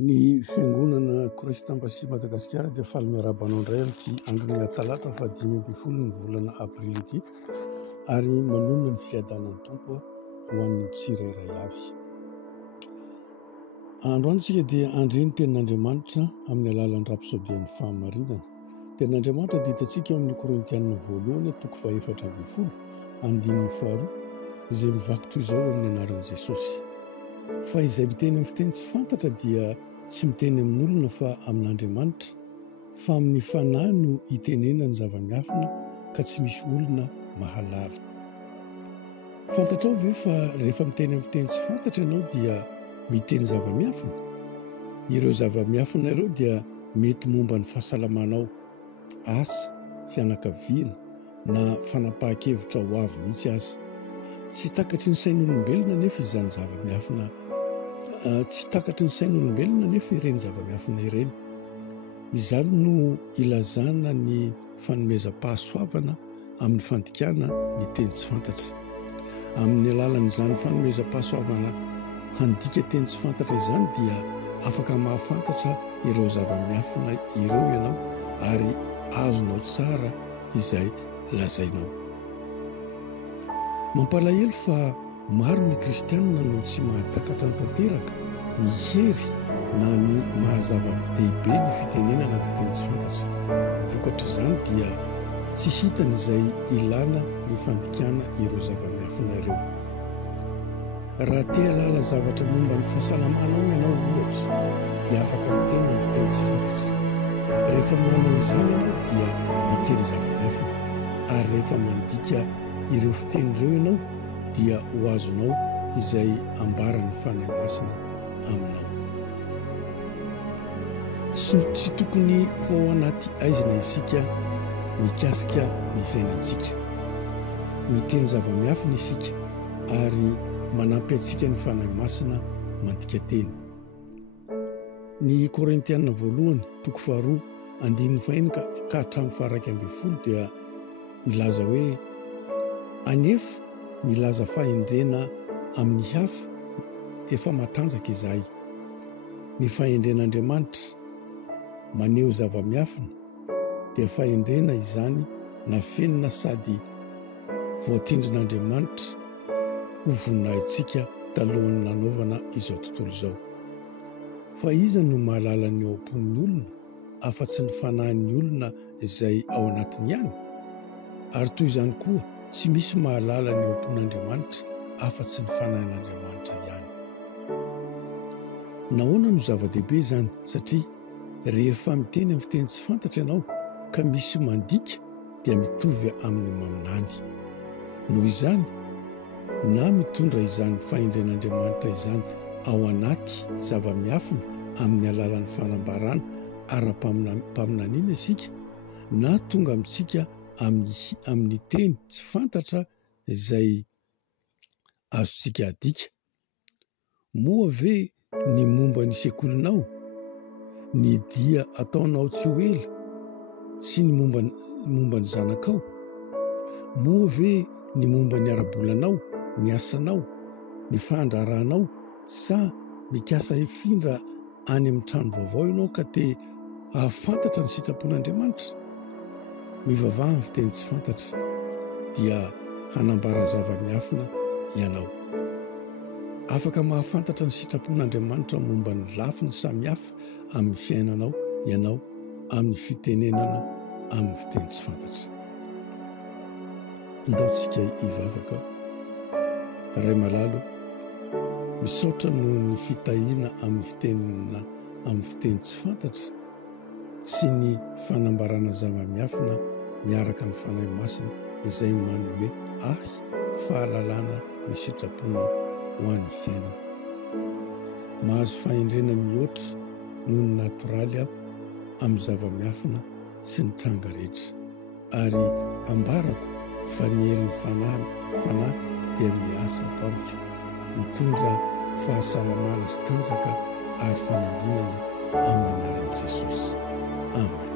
Ny fiangonana Kristambasy Madagasikara dia faly miarabanao indray amin'ity andron'ny talata 5 ny volana aprily ity ary manonona ny fiadanan'ny tompo ho an'ny tsirairay avy. Androany isika dia andreny tenin'Andriamanitra amin'ny alalan'ny rapsodian'ny fahamarinana. Tenin'Andriamanitra dia hitantsika amin'ny Korintianina 1:4-12 andininy faharoa izay mivaky toy izao amin'ny anaran'i Jesosy. Fa izay miteny amin'ny fiteny tsy fantatra dia tsy miteny amin'olona fa amin'Andriamanitra, fa amin'ny fanahy no hitenena ny zava-miafina ka tsy misy olona mahalala. Fantatrao ve fa rehefa miteny amin'ny fiteny tsy fantatra ianao dia miteny zava-miafina? Ireo zava-miafina ireo dia mety momba ny fahasalamanao, asa, fianakaviana na fanapahan-kevitra ho avy mihitsy aza. Tsy takatry ny sain'olombelona nefa izany zava-miafina, tsy takatry ny sain'olombelona nefa ireny zava-miafina ireny. Izany no ilazana ny fanomezam-pahasoavana amin'ny fandikana ny teny tsy fantatra. Amin'ny alalan'izany fanomezam-pahasoavana handika teny tsy fantatra izany dia afaka mahafantatra ireo zava-miafina ireo ianao ary azonao tsara izay lazainao. Mampalahelo fa maro ny kristianina no tsy mahatakatra ny tanteraka, ny hery na ny mahazava-dehibe ny fitenenana ny fiteny tsy fantatra. Vokatra izany dia tsy hitany izay ilana ny fandikana ireo zava-miafina ireo. Raha te halala zavatra momba ny fahasalamanao ianao ohatra dia afaka miteny ny fiteny tsy fantatra. Rehefa manao izany ianao dia miteny zava-miafina, ary rehefa mandika ireo fiteny ireo ianao dia ho azonao izay ambaran'ny fanahy masina aminao. Tsy tokony ho ao anaty aizina isika mikasika ny fiainantsika. Miteny zava-miafina isika ary manampy antsika ny fanahy masina mandika teny. Ny Korintianina 1:2-4 ka hatramin'ny 12 dia milaza hoe: anefa milaza fahendrena amin'ny hafa efa matanjaka izahay. Ny fahendren'Andriamanitra maneho zava-miafina dia fahendrena izany na fenina sady voatendrin'Andriamanitra ho voninahitsika talohan'ny nanaovana izao tontolo izao. Fa iza no mahalala ny ao am-pon'ny olona afa-tsy ny fanahin'ny olona izay ao anatiny ihany? Ary toy izany koa tsy misy mahalala ny ao am-pon'Andriamanitra afa-tsy ny fanahin'Andriamanitra ihany. Nahoana no zava-dehibe izany? Satria rehefa miteny amin'ny fiteny tsy fantatra ianao ka misy mandika dia mitovy amin'ny maminany. Noho izany, na mitondra izany fahendren'Andriamanitra izany ao anaty zava-miafina amin'ny alalan'ny fanambarana ara-paminaniana isika, na tonga amintsika amin'ny teny tsy fantatra izay azontsika adika. Moa ve ny momba ny sekolinao, ny dia ataonao tsy ho ela sy ny momba ny zanakao? Moa ve ny momba ny ara-bolanao, ny asanao, ny fandraranao, sa mikasa hifindra any amin'ny trano vaovao ianao ka te hahafantatra ny sitrapon'Andriamanitra? Mivavaha amin'ny fiteny tsy fantatra dia hanambara zava-miafina ianao. Afaka mahafantatra ny sitrapon'Andriamanitra momba ny lafiny samihafa amin'ny fiainanao ianao amin'ny fitenenana amin'ny fiteny tsy fantatra. Ndaontsika hivavaka. Ray malalo, misaotra noho ny fitahiana amin'ny fitenenana amin'ny fiteny tsy fantatra sy ny fanambarana zava-miafina miaraka ny fanahy masina izay manome fahalalana ny sitrapona ho an'ny fiainana. Mahazo fahendrena mihoatra noho ny natoraly aho amin'ny zava-miafina sy ny tranga rehetra, ary ambarako fa ny herin'ny fanahy dia miasa tamiko mitondra fahasalamana sy tanjaka ary fanambinana amin'ny anaran'i Jesosy. Amen.